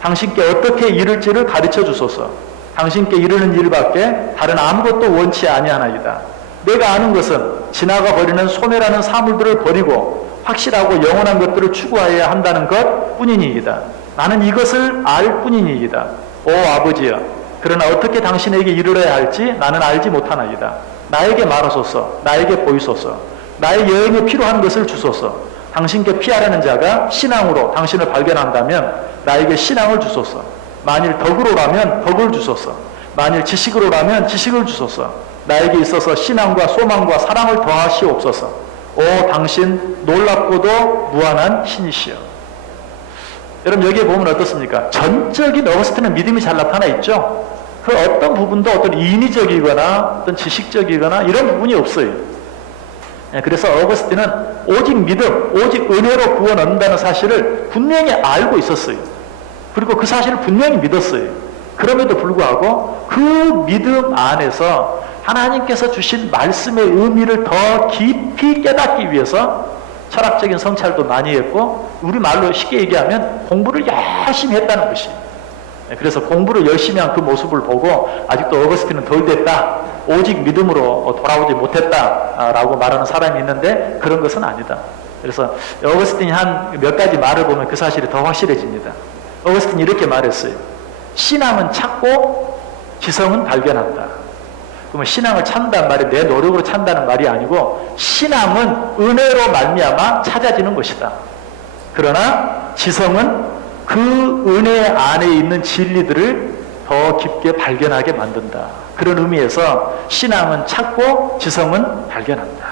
당신께 어떻게 이룰지를 가르쳐 주소서. 당신께 이르는 일밖에 다른 아무것도 원치 아니하나이다. 내가 아는 것은 지나가 버리는 소멸하는 사물들을 버리고 확실하고 영원한 것들을 추구하여야 한다는 것 뿐이니이다. 나는 이것을 알 뿐이니이다. 오 아버지여, 그러나 어떻게 당신에게 이르러야 할지 나는 알지 못하나이다. 나에게 말하소서. 나에게 보이소서. 나의 여행에 필요한 것을 주소서. 당신께 피하려는 자가 신앙으로 당신을 발견한다면 나에게 신앙을 주소서. 만일 덕으로라면 덕을 주소서. 만일 지식으로라면 지식을 주소서. 나에게 있어서 신앙과 소망과 사랑을 더하시옵소서. 오 당신 놀랍고도 무한한 신이시여. 여러분 여기에 보면 어떻습니까? 전적인 어거스틴의 믿음이 잘 나타나 있죠. 그 어떤 부분도 어떤 인위적이거나 어떤 지식적이거나 이런 부분이 없어요. 그래서 어거스틴은 오직 믿음, 오직 은혜로 구원 얻는다는 사실을 분명히 알고 있었어요. 그리고 그 사실을 분명히 믿었어요. 그럼에도 불구하고 그 믿음 안에서 하나님께서 주신 말씀의 의미를 더 깊이 깨닫기 위해서 철학적인 성찰도 많이 했고, 우리말로 쉽게 얘기하면 공부를 열심히 했다는 것이. 그래서 공부를 열심히 한 그 모습을 보고 아직도 어거스틴은 덜 됐다, 오직 믿음으로 돌아오지 못했다 라고 말하는 사람이 있는데 그런 것은 아니다. 그래서 어거스틴이 한 몇 가지 말을 보면 그 사실이 더 확실해집니다. 어거스틴이 이렇게 말했어요. 신앙은 찾고 지성은 발견한다. 그러면 신앙을 찾는다는 말이 내 노력으로 찾는다는 말이 아니고 신앙은 은혜로 말미암아 찾아지는 것이다. 그러나 지성은 그 은혜 안에 있는 진리들을 더 깊게 발견하게 만든다. 그런 의미에서 신앙은 찾고 지성은 발견한다.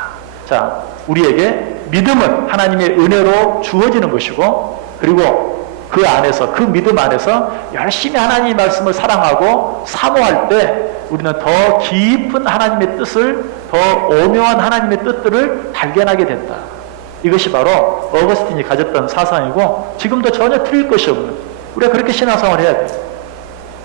자, 우리에게 믿음은 하나님의 은혜로 주어지는 것이고, 그리고 그 안에서, 그 믿음 안에서 열심히 하나님의 말씀을 사랑하고 사모할 때 우리는 더 깊은 하나님의 뜻을, 더 오묘한 하나님의 뜻들을 발견하게 된다. 이것이 바로 어거스틴이 가졌던 사상이고 지금도 전혀 틀릴 것이 없는, 우리가 그렇게 신앙생활을 해야 돼요.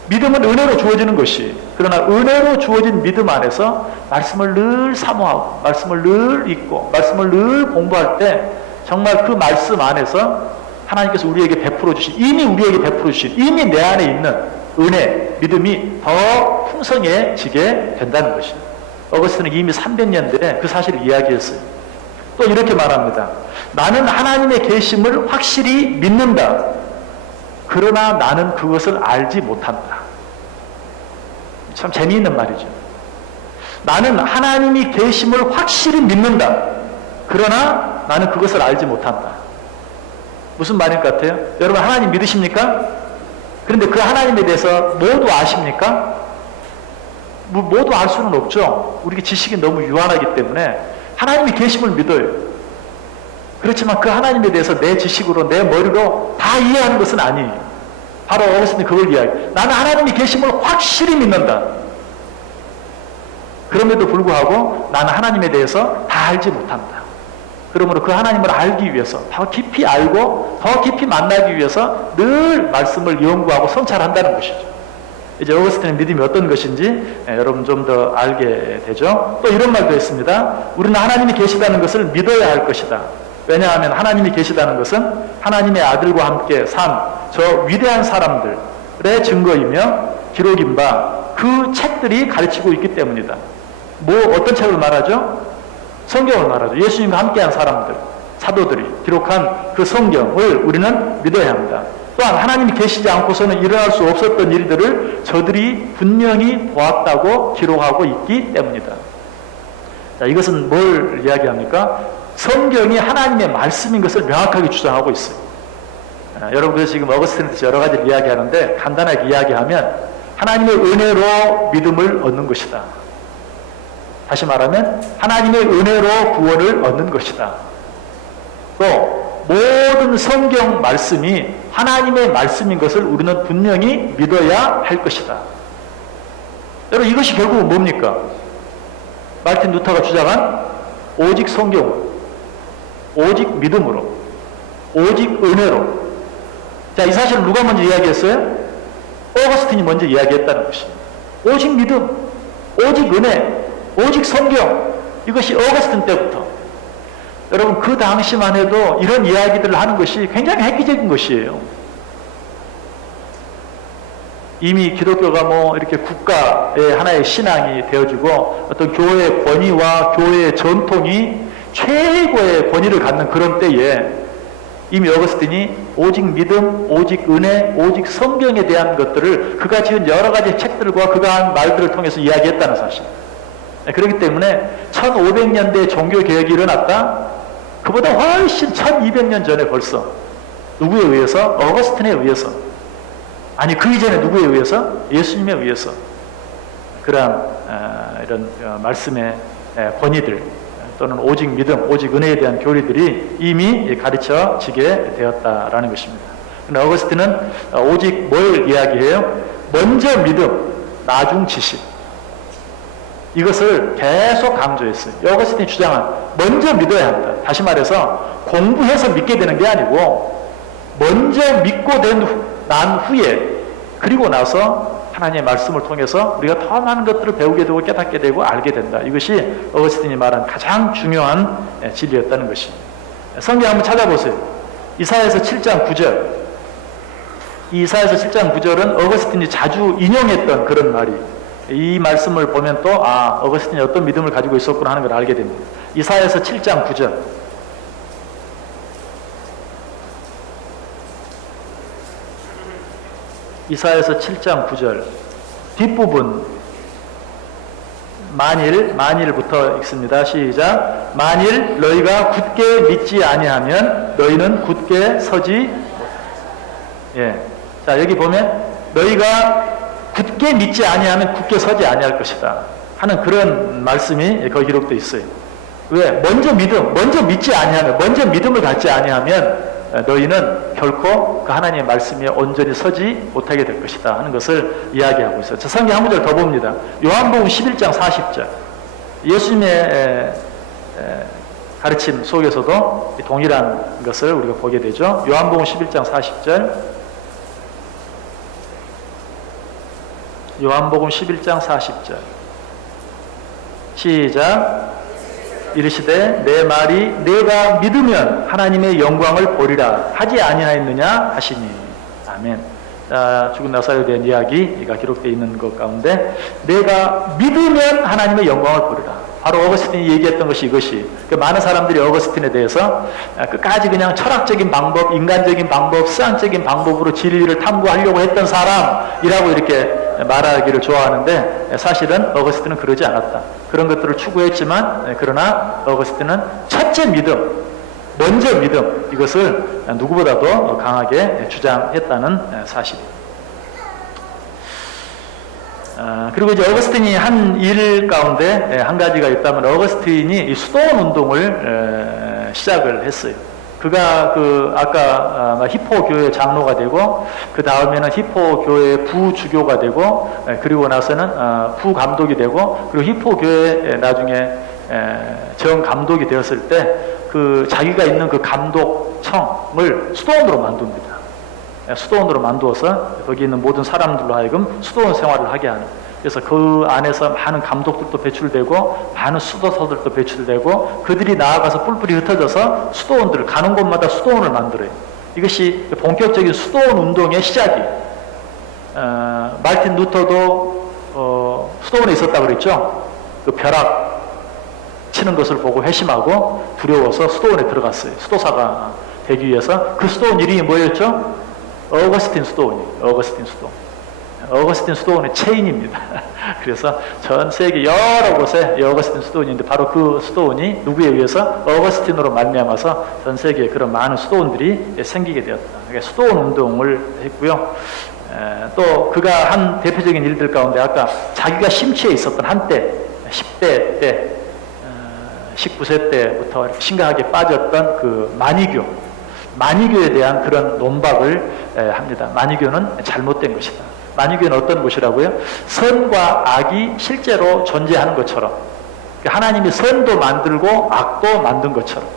믿음은 은혜로 주어지는 것이, 그러나 은혜로 주어진 믿음 안에서 말씀을 늘 사모하고 말씀을 늘 읽고 말씀을 늘 공부할 때 정말 그 말씀 안에서 하나님께서 우리에게 베풀어 주신, 이미 우리에게 베풀어 주신, 이미 내 안에 있는 은혜, 믿음이 더 풍성해지게 된다는 것입니다. 어거스틴은 이미 300년대에 그 사실을 이야기했어요. 또 이렇게 말합니다. 나는 하나님의 계심을 확실히 믿는다. 그러나 나는 그것을 알지 못한다. 참 재미있는 말이죠. 나는 하나님이 계심을 확실히 믿는다. 그러나 나는 그것을 알지 못한다. 무슨 말일 것 같아요? 여러분 하나님 믿으십니까? 그런데 그 하나님에 대해서 모두 아십니까? 모두 알 수는 없죠. 우리가 지식이 너무 유한하기 때문에 하나님이 계심을 믿어요. 그렇지만 그 하나님에 대해서 내 지식으로 내 머리로 다 이해하는 것은 아니에요. 바로 어거스틴이 그걸 이야기해요. 나는 하나님이 계심을 확실히 믿는다. 그럼에도 불구하고 나는 하나님에 대해서 다 알지 못한다. 그러므로 그 하나님을 알기 위해서 더 깊이 알고 더 깊이 만나기 위해서 늘 말씀을 연구하고 성찰한다는 것이죠. 이제 어거스틴의 믿음이 어떤 것인지 여러분 좀 더 알게 되죠. 또 이런 말도 했습니다. 우리는 하나님이 계시다는 것을 믿어야 할 것이다. 왜냐하면 하나님이 계시다는 것은 하나님의 아들과 함께 산 저 위대한 사람들의 증거이며 기록인 바 그 책들이 가르치고 있기 때문이다. 뭐 어떤 책을 말하죠? 성경을 말하죠. 예수님과 함께한 사람들, 사도들이 기록한 그 성경을 우리는 믿어야 합니다. 또한 하나님이 계시지 않고서는 일어날 수 없었던 일들을 저들이 분명히 보았다고 기록하고 있기 때문이다. 자, 이것은 뭘 이야기합니까? 성경이 하나님의 말씀인 것을 명확하게 주장하고 있어요. 여러분들 지금 어거스틴에 대해서 여러 가지를 이야기하는데 간단하게 이야기하면 하나님의 은혜로 믿음을 얻는 것이다. 다시 말하면 하나님의 은혜로 구원을 얻는 것이다. 또 모든 성경 말씀이 하나님의 말씀인 것을 우리는 분명히 믿어야 할 것이다. 여러분 이것이 결국은 뭡니까? 마르틴 루터가 주장한 오직 성경, 오직 믿음으로, 오직 은혜로. 자, 이 사실을 누가 먼저 이야기했어요? 어거스틴이 먼저 이야기했다는 것입니다. 오직 믿음, 오직 은혜, 오직 성경. 이것이 어거스틴 때부터. 여러분 그 당시만 해도 이런 이야기들을 하는 것이 굉장히 획기적인 것이에요. 이미 기독교가 뭐 이렇게 국가의 하나의 신앙이 되어지고 어떤 교회의 권위와 교회의 전통이 최고의 권위를 갖는 그런 때에 이미 어거스틴이 오직 믿음, 오직 은혜, 오직 성경에 대한 것들을 그가 지은 여러 가지 책들과 그가 한 말들을 통해서 이야기했다는 사실. 그렇기 때문에 1500년대 종교개혁이 일어났다? 그보다 훨씬 1200년 전에 벌써 누구에 의해서? 어거스틴에 의해서. 아니 그 이전에 누구에 의해서? 예수님에 의해서. 그러한 이런 말씀의 권위들 또는 오직 믿음, 오직 은혜에 대한 교리들이 이미 가르쳐지게 되었다라는 것입니다. 그런데 어거스틴은 오직 뭘 이야기해요? 먼저 믿음, 나중 지식. 이것을 계속 강조했어요. 어거스틴이 주장한 먼저 믿어야 한다. 다시 말해서 공부해서 믿게 되는 게 아니고 먼저 믿고 난 후에 그리고 나서 하나님의 말씀을 통해서 우리가 더 많은 것들을 배우게 되고 깨닫게 되고 알게 된다. 이것이 어거스틴이 말한 가장 중요한 진리였다는 것입니다. 성경 한번 찾아보세요. 이사야서 7장 9절. 이 이사야서 7장 9절은 어거스틴이 자주 인용했던 그런 말이에요. 이 말씀을 보면 또 어거스틴이 어떤 믿음을 가지고 있었구나 하는 걸 알게 됩니다. 이사야서 7장 9절. 이사야서 7장 9절 뒷부분 만일부터 읽습니다. 시작. 만일 너희가 굳게 믿지 아니하면 너희는 굳게 서지. 자 여기 보면 너희가 굳게 믿지 아니하면 굳게 서지 아니할 것이다 하는 그런 말씀이 거기 기록되어 있어요. 왜? 먼저 믿지 아니하면, 먼저 믿음을 갖지 아니하면 너희는 결코 그 하나님의 말씀에 온전히 서지 못하게 될 것이다 하는 것을 이야기하고 있어요. 자, 성경 한 구절 더 봅니다. 요한복음 11장 40절. 예수님의 가르침 속에서도 동일한 것을 우리가 보게 되죠. 요한복음 11장 40절. 요한복음 11장 40절. 시작. 이르시되 내 말이 내가 믿으면 하나님의 영광을 보리라 하지 아니하였느냐 하시니. 아멘. 자, 죽은 나사로에 대한 이야기가 기록되어 있는 것 가운데 내가 믿으면 하나님의 영광을 보리라. 바로 어거스틴이 얘기했던 것이 이것이. 많은 사람들이 어거스틴에 대해서 끝까지 그냥 철학적인 방법, 인간적인 방법, 수학적인 방법으로 진리를 탐구하려고 했던 사람이라고 이렇게 말하기를 좋아하는데 사실은 어거스틴은 그러지 않았다. 그런 것들을 추구했지만 그러나 어거스틴은 첫째 믿음, 먼저 믿음 이것을 누구보다도 강하게 주장했다는 사실입니다. 그리고 이제 어거스틴이 한 일 가운데 한 가지가 있다면 어거스틴이 이 수도원 운동을 시작을 했어요. 그가 아까 히포 교회 장로가 되고 그 다음에는 히포 교회 부주교가 되고 그리고 나서는 부감독이 되고 그리고 히포 교회 나중에 정 감독이 되었을 때 그 자기가 있는 그 감독청을 수도원으로 만듭니다. 수도원으로 만두어서 거기 있는 모든 사람들로 하여금 수도원 생활을 하게 하는. 그래서 그 안에서 많은 감독들도 배출되고 많은 수도사들도 배출되고 그들이 나아가서 뿔뿔이 흩어져서 수도원들을 가는 곳마다 수도원을 만들어요. 이것이 본격적인 수도원 운동의 시작이. 말틴 루터도 수도원에 있었다고 그랬죠. 그 벼락 치는 것을 보고 회심하고 두려워서 수도원에 들어갔어요. 수도사가 되기 위해서. 그 수도원 이름이 뭐였죠? 어거스틴 수도원이에요. 어거스틴 수도원. 어거스틴 수도원의 체인입니다. 그래서 전 세계 여러 곳에 어거스틴 수도원이 있는데 바로 그 수도원이 누구에 의해서 어거스틴으로 말미암아서 전 세계에 그런 많은 수도원들이 생기게 되었다. 그러니까 수도원 운동을 했고요. 또 그가 한 대표적인 일들 가운데 아까 자기가 심취해 있었던 한때 10대 때 19세 때부터 심각하게 빠졌던 그 만이교에 대한 그런 논박을 합니다. 만이교는 잘못된 것이다. 만이교는 어떤 것이라고요? 선과 악이 실제로 존재하는 것처럼 하나님이 선도 만들고 악도 만든 것처럼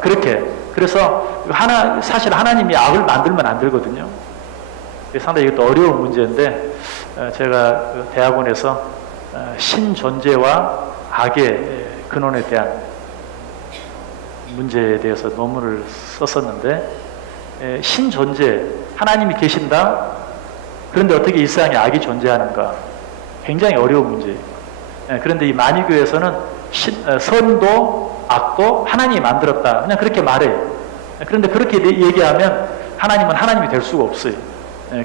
그렇게. 그래서 사실 하나님이 악을 만들면 안 되거든요. 상당히 이것도 어려운 문제인데 제가 대학원에서 신존재와 악의 근원에 대한 문제에 대해서 논문을 썼었는데 신존재, 하나님이 계신다. 그런데 어떻게 이 세상에 악이 존재하는가? 굉장히 어려운 문제예요. 그런데 이 만이교에서는 선도 악도 하나님이 만들었다. 그냥 그렇게 말해요. 그런데 그렇게 얘기하면 하나님은 하나님이 될 수가 없어요.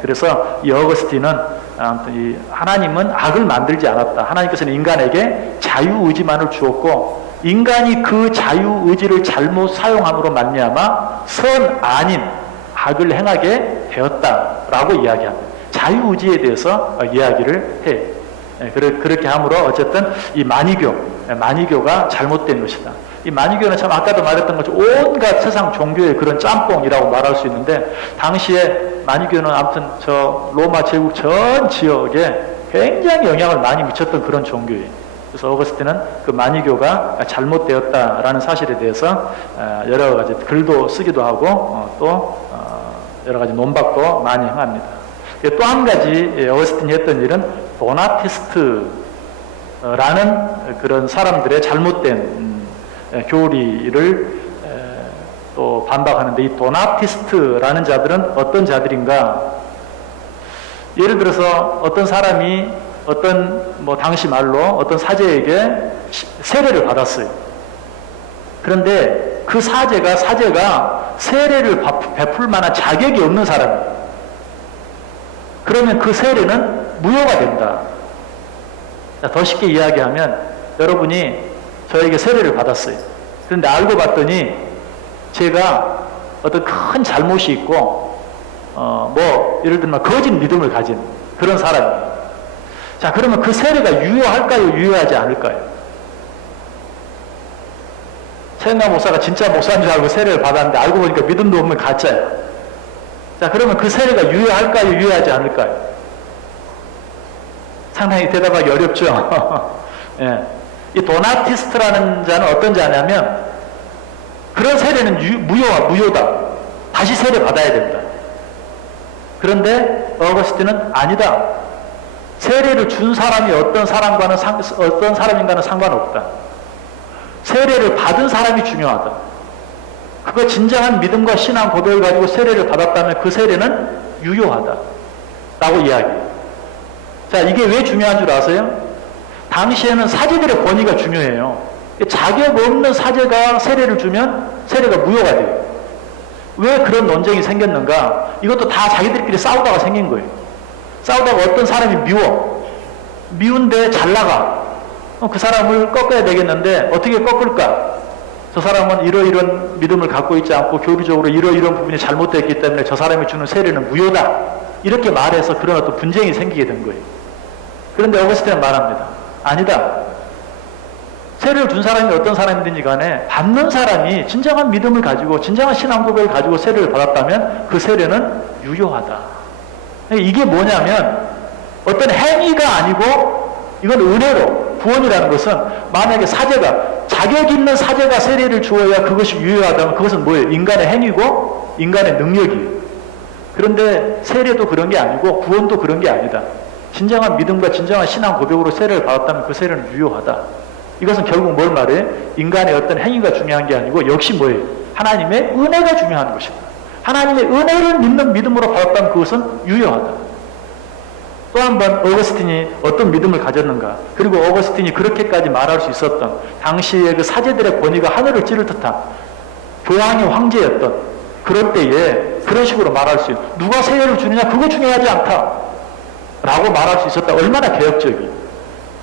그래서 이 어거스틴은 아무튼 이 하나님은 악을 만들지 않았다. 하나님께서는 인간에게 자유의지만을 주었고 인간이 그 자유의지를 잘못 사용함으로 말미암아 선 아닌 악을 행하게 되었다라고 이야기합니다. 자유의지에 대해서 이야기를 해요. 그렇게 함으로 어쨌든 이 만이교가 잘못된 것이다. 이 만이교는 참 아까도 말했던 것처럼 온갖 세상 종교의 그런 짬뽕이라고 말할 수 있는데 당시에 만이교는 아무튼 저 로마 제국 전 지역에 굉장히 영향을 많이 미쳤던 그런 종교예요. 그래서 어거스틴은 그 만이교가 잘못되었다라는 사실에 대해서 여러 가지 글도 쓰기도 하고 또 여러 가지 논박도 많이 행합니다. 또 한 가지 어거스틴이 했던 일은 도나티스트라는 그런 사람들의 잘못된 교리를 또 반박하는데 이 도나티스트라는 자들은 어떤 자들인가? 예를 들어서 어떤 사람이 당시 말로 어떤 사제에게 세례를 받았어요. 그런데 그 사제가 세례를 베풀 만한 자격이 없는 사람이에요. 그러면 그 세례는 무효가 된다. 더 쉽게 이야기하면 여러분이 저에게 세례를 받았어요. 그런데 알고 봤더니 제가 어떤 큰 잘못이 있고 예를 들면 거짓 믿음을 가진 그런 사람이에요. 자, 그러면 그 세례가 유효할까요? 유효하지 않을까요? 최영남 목사가 진짜 목사인 줄 알고 세례를 받았는데 알고 보니까 믿음도 없는 가짜예요. 자, 그러면 그 세례가 유효할까요? 유효하지 않을까요? 상당히 대답하기 어렵죠. 예. 이 도나티스트라는 자는 어떤 자냐면 그런 세례는 무효다. 다시 세례 받아야 된다. 그런데 어거스틴은 아니다. 세례를 준 사람이 어떤 사람인가는 상관없다. 세례를 받은 사람이 중요하다. 그거 진정한 믿음과 신앙 고백을 가지고 세례를 받았다면 그 세례는 유효하다. 라고 이야기해요. 자, 이게 왜 중요한 줄 아세요? 당시에는 사제들의 권위가 중요해요. 자격 없는 사제가 세례를 주면 세례가 무효가 돼요. 왜 그런 논쟁이 생겼는가? 이것도 다 자기들끼리 싸우다가 생긴 거예요. 싸우다가 어떤 사람이 미운데 잘 나가. 그 사람을 꺾어야 되겠는데 어떻게 꺾을까? 저 사람은 이러이런 믿음을 갖고 있지 않고 교리적으로 이러이런 부분이 잘못됐기 때문에 저 사람이 주는 세례는 무효다. 이렇게 말해서 그런 어떤 분쟁이 생기게 된 거예요. 그런데 어거스틴은 말합니다. 아니다. 세례를 준 사람이 어떤 사람이든지 간에 받는 사람이 진정한 믿음을 가지고 진정한 신앙 고백을 가지고 세례를 받았다면 그 세례는 유효하다. 이게 뭐냐면 어떤 행위가 아니고 이건 은혜로, 구원이라는 것은 만약에 사제가, 자격 있는 사제가 세례를 주어야 그것이 유효하다면 그것은 뭐예요? 인간의 행위고 인간의 능력이에요. 그런데 세례도 그런 게 아니고 구원도 그런 게 아니다. 진정한 믿음과 진정한 신앙 고백으로 세례를 받았다면 그 세례는 유효하다. 이것은 결국 뭘 말해? 인간의 어떤 행위가 중요한 게 아니고 역시 뭐예요? 하나님의 은혜가 중요한 것이다. 하나님의 은혜를 믿는 믿음으로 받았다면 그것은 유효하다. 또 한 번 어거스틴이 어떤 믿음을 가졌는가, 그리고 어거스틴이 그렇게까지 말할 수 있었던 당시의 그 사제들의 권위가 하늘을 찌를 듯한 교황이 황제였던 그럴 때에 그런 식으로 말할 수 있는, 누가 세례를 주느냐 그거 중요하지 않다 라고 말할 수 있었다. 얼마나 개혁적이.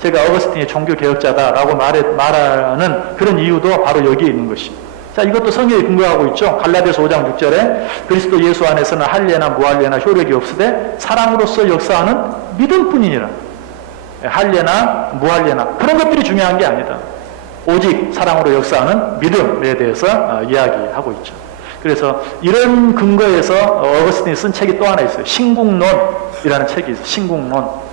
제가 어거스틴이 종교개혁자다라고 말하는 그런 이유도 바로 여기에 있는 것입니다. 자, 이것도 성경에 근거하고 있죠. 갈라디아서 5장 6절에 그리스도 예수 안에서는 할례나 무할례나 효력이 없으되 사랑으로서 역사하는 믿음뿐이니라. 할례나 무할례나 그런 것들이 중요한 게 아니다. 오직 사랑으로 역사하는 믿음에 대해서 이야기하고 있죠. 그래서 이런 근거에서 어거스틴이 쓴 책이 또 하나 있어요. 신국론이라는 책이 있어요. 신국론.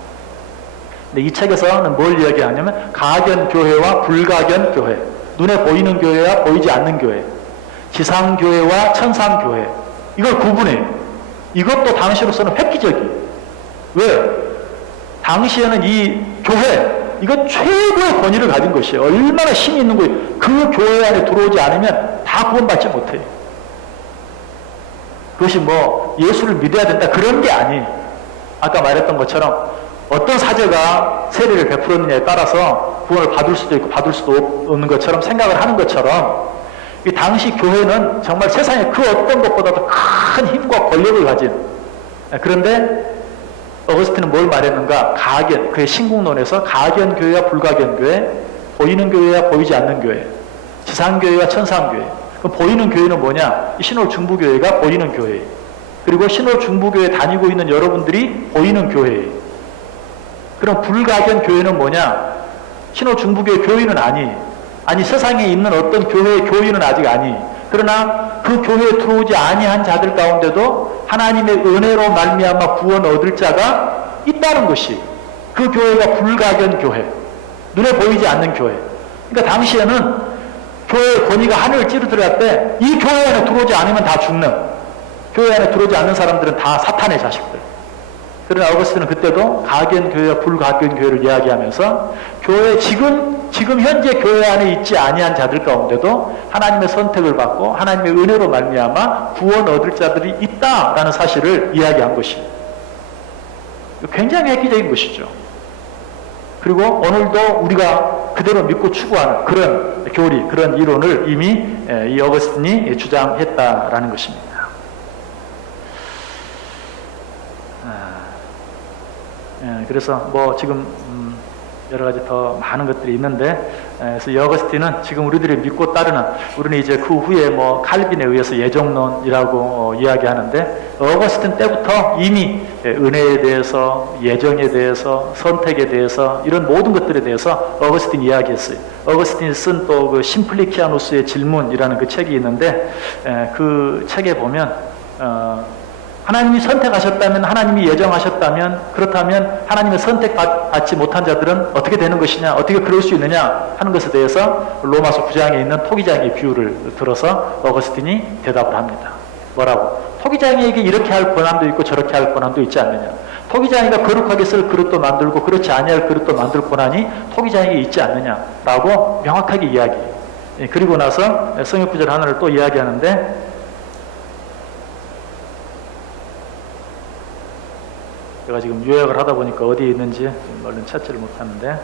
근데 이 책에서는 뭘 이야기하냐면 가견교회와 불가견교회, 눈에 보이는 교회와 보이지 않는 교회, 지상교회와 천상교회, 이걸 구분해요. 이것도 당시로서는 획기적이에요. 왜? 당시에는 이 교회, 이건 최고의 권위를 가진 것이에요. 얼마나 힘이 있는 거예요. 그 교회 안에 들어오지 않으면 다 구원받지 못해요. 그것이 뭐 예수를 믿어야 된다 그런 게 아니에요. 아까 말했던 것처럼 어떤 사제가 세례를 베풀었느냐에 따라서 구원을 받을 수도 있고 받을 수도 없는 것처럼 생각을 하는 것처럼 이 당시 교회는 정말 세상에 그 어떤 것보다도 큰 힘과 권력을 가진, 그런데 어거스틴은 뭘 말했는가? 가견, 그의 신국론에서 가견교회와 불가견교회, 보이는 교회와 보이지 않는 교회, 지상교회와 천상교회. 그럼 보이는 교회는 뭐냐? 신홀중부교회가 보이는 교회, 그리고 신홀중부교회 다니고 있는 여러분들이 보이는 교회예요. 그럼 불가견 교회는 뭐냐? 신홀중부교회 교인은 아니 세상에 있는 어떤 교회의 교인은 아직 아니. 그러나 그 교회에 들어오지 아니한 자들 가운데도 하나님의 은혜로 말미암아 구원 얻을 자가 있다는 것이 그 교회가 불가견 교회, 눈에 보이지 않는 교회. 그러니까 당시에는 교회의 권위가 하늘을 찌르들어갈 때 이 교회 안에 들어오지 않으면 다 죽는, 교회 안에 들어오지 않는 사람들은 다 사탄의 자식들. 그러나 어거스틴은 그때도 가견교회와 불가견교회를 이야기하면서 교회 지금 현재 교회 안에 있지 아니한 자들 가운데도 하나님의 선택을 받고 하나님의 은혜로 말미암아 구원 얻을 자들이 있다라는 사실을 이야기한 것이 굉장히 획기적인 것이죠. 그리고 오늘도 우리가 그대로 믿고 추구하는 그런 교리, 그런 이론을 이미 이 어거스틴이 주장했다라는 것입니다. 그래서 뭐 지금 여러 가지 더 많은 것들이 있는데, 그래서 이 어거스틴은 지금 우리들이 믿고 따르는, 우리는 이제 그 후에 뭐 칼빈에 의해서 예정론이라고 이야기하는데, 어거스틴 때부터 이미 은혜에 대해서, 예정에 대해서, 선택에 대해서 이런 모든 것들에 대해서 어거스틴이 이야기했어요. 어거스틴이 쓴 또 그 심플리키아누스의 질문이라는 그 책이 있는데, 그 책에 보면 하나님이 선택하셨다면, 하나님이 예정하셨다면, 그렇다면 하나님의 선택받지 못한 자들은 어떻게 되는 것이냐, 어떻게 그럴 수 있느냐 하는 것에 대해서 로마서 9장에 있는 토기장의 비유를 들어서 어거스틴이 대답을 합니다. 뭐라고? 토기장이에게 이렇게 할 권한도 있고 저렇게 할 권한도 있지 않느냐. 토기장이가 거룩하게 쓸 그릇도 만들고 그렇지 아니할 그릇도 만들 권한이 토기장에게 있지 않느냐라고 명확하게 이야기해요. 그리고 나서 성역구절 하나를 또 이야기하는데, 제가 지금 요약을 하다 보니까 어디에 있는지 지금 얼른 찾지를 못하는데,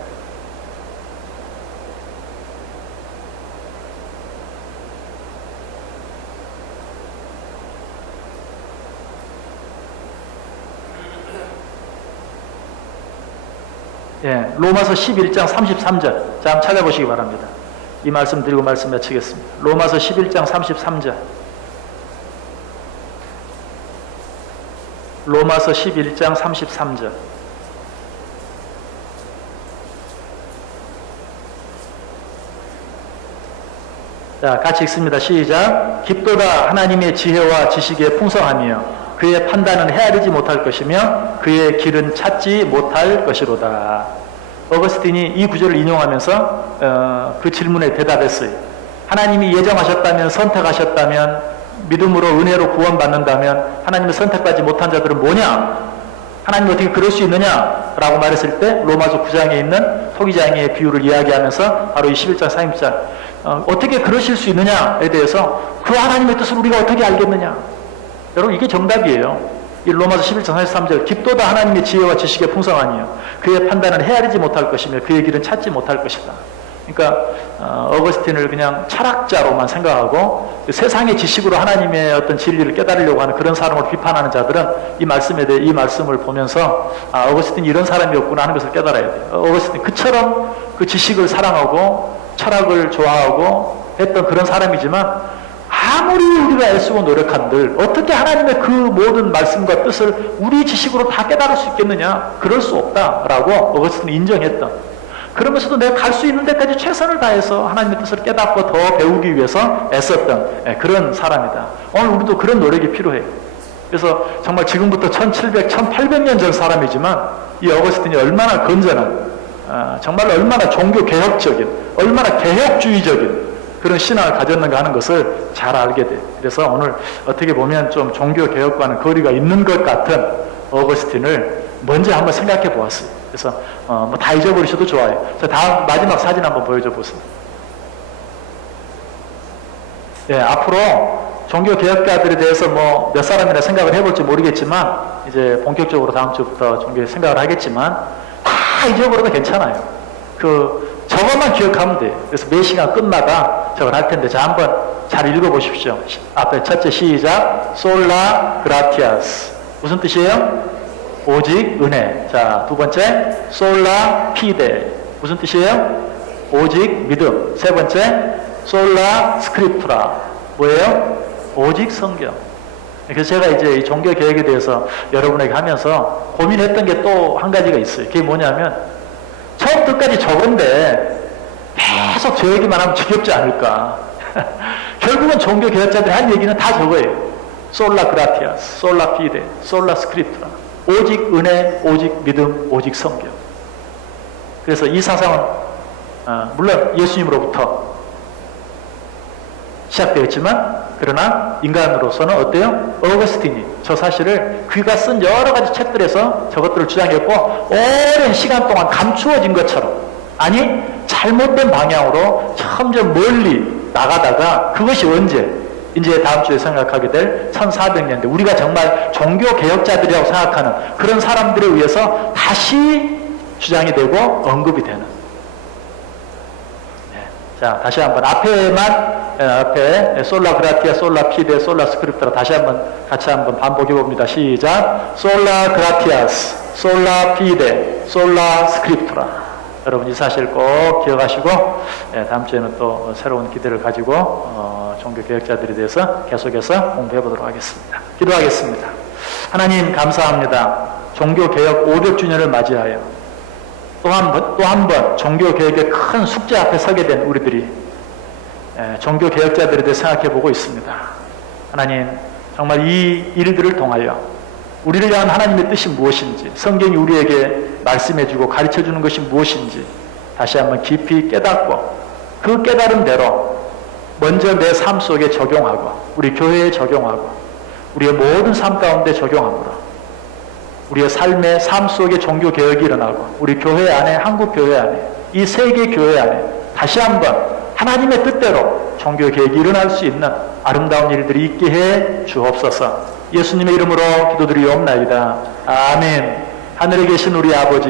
로마서 11장 33절 자, 한번 찾아보시기 바랍니다. 이 말씀 드리고 말씀 마치겠습니다. 로마서 11장 33절. 로마서 11장 33절. 자, 같이 읽습니다. 시작. 깊도다 하나님의 지혜와 지식의 풍성함이여 그의 판단은 헤아리지 못할 것이며 그의 길은 찾지 못할 것이로다. 어거스틴이 이 구절을 인용하면서 그 질문에 대답했어요. 하나님이 예정하셨다면, 선택하셨다면, 믿음으로 은혜로 구원받는다면 하나님의 선택받지 못한 자들은 뭐냐? 하나님이 어떻게 그럴 수 있느냐? 라고 말했을 때 로마서 9장에 있는 토기장이의 비유를 이야기하면서 바로 이 11장 4절 어떻게 그러실 수 있느냐에 대해서 그 하나님의 뜻을 우리가 어떻게 알겠느냐? 여러분 이게 정답이에요. 이 로마서 11장 43절 깊도다 하나님의 지혜와 지식의 풍성하니요 그의 판단은 헤아리지 못할 것이며 그의 길은 찾지 못할 것이다. 그러니까 어거스틴을 그냥 철학자로만 생각하고 세상의 지식으로 하나님의 어떤 진리를 깨달으려고 하는 그런 사람을 비판하는 자들은 이 말씀에 대해 이 말씀을 보면서 어거스틴이 이런 사람이었구나 하는 것을 깨달아야 돼요. 어거스틴 그처럼 그 지식을 사랑하고 철학을 좋아하고 했던 그런 사람이지만 아무리 우리가 애쓰고 노력한들 어떻게 하나님의 그 모든 말씀과 뜻을 우리 지식으로 다 깨달을 수 있겠느냐? 그럴 수 없다라고 어거스틴이 인정했던, 그러면서도 내가 갈 수 있는 데까지 최선을 다해서 하나님의 뜻을 깨닫고 더 배우기 위해서 애썼던 그런 사람이다. 오늘 우리도 그런 노력이 필요해요. 그래서 정말 지금부터 1700, 1800년 전 사람이지만 이 어거스틴이 얼마나 건전한, 정말 얼마나 종교 개혁적인, 얼마나 개혁주의적인 그런 신앙을 가졌는가 하는 것을 잘 알게 돼요. 그래서 오늘 어떻게 보면 좀 종교 개혁과는 거리가 있는 것 같은 어거스틴을 먼저 한번 생각해 보았어요. 그래서 뭐 다 잊어버리셔도 좋아요. 자, 다음 마지막 사진 한번 보여줘 보세요. 예, 앞으로 종교 개혁가들에 대해서 뭐 몇 사람이나 생각을 해볼지 모르겠지만 이제 본격적으로 다음 주부터 종교 생각을 하겠지만 다 잊어버려도 괜찮아요. 저것만 기억하면 돼요. 그래서 매 시간 끝마다 저걸 할 텐데, 자, 한번 잘 읽어보십시오. 앞에 첫째 시작. 솔라 그라티아스. 무슨 뜻이에요? 오직 은혜. 자, 두 번째 솔라 피데. 무슨 뜻이에요? 오직 믿음. 세 번째 솔라 스크립투라. 뭐예요? 오직 성경. 그래서 제가 이제 이 종교 개혁에 대해서 여러분에게 하면서 고민했던 게 또 한 가지가 있어요. 그게 뭐냐면 처음부터 끝까지 저건데 계속 저 얘기만 하면 지겹지 않을까. 결국은 종교 개혁자들이 한 얘기는 다 저거예요. 솔라 그라티아스, 솔라 피데, 솔라 스크립투라. 오직 은혜, 오직 믿음, 오직 성경. 그래서 이 사상은 물론 예수님으로부터 시작되었지만 그러나 인간으로서는 어때요? 어거스틴이 저 사실을 그가 쓴 여러 가지 책들에서 저것들을 주장했고 오랜 시간 동안 감추어진 것처럼, 아니 잘못된 방향으로 점점 멀리 나가다가 그것이 언제? 이제 다음 주에 생각하게 될 1400년대 우리가 정말 종교 개혁자들이라고 생각하는 그런 사람들에 의해서 다시 주장이 되고 언급이 되는. 자, 다시 한번 앞에 솔라 그라티아, 솔라 피데, 솔라 스크립트라 다시 한번 같이 한번 반복해 봅니다. 시작. 솔라 그라티아스, 솔라 피데, 솔라 스크립트라. 여러분 이 사실 꼭 기억하시고 다음 주에는 또 새로운 기대를 가지고 종교 개혁자들에 대해서 계속해서 공부해 보도록 하겠습니다. 기도하겠습니다. 하나님 감사합니다. 종교 개혁 500주년을 맞이하여 또 한 번 종교 개혁의 큰 숙제 앞에 서게 된 우리들이 종교 개혁자들에 대해 생각해 보고 있습니다. 하나님, 정말 이 일들을 통하여 우리를 향한 하나님의 뜻이 무엇인지, 성경이 우리에게 말씀해 주고 가르쳐 주는 것이 무엇인지 다시 한번 깊이 깨닫고 그 깨달음대로 먼저 내 삶 속에 적용하고 우리 교회에 적용하고 우리의 모든 삶 가운데 적용함으로 우리의 삶의 삶 속에 종교 개혁이 일어나고 우리 교회 안에, 한국 교회 안에, 이 세계 교회 안에 다시 한번 하나님의 뜻대로 종교 개혁이 일어날 수 있는 아름다운 일들이 있게 해 주옵소서. 예수님의 이름으로 기도드리옵나이다. 아멘. 하늘에 계신 우리 아버지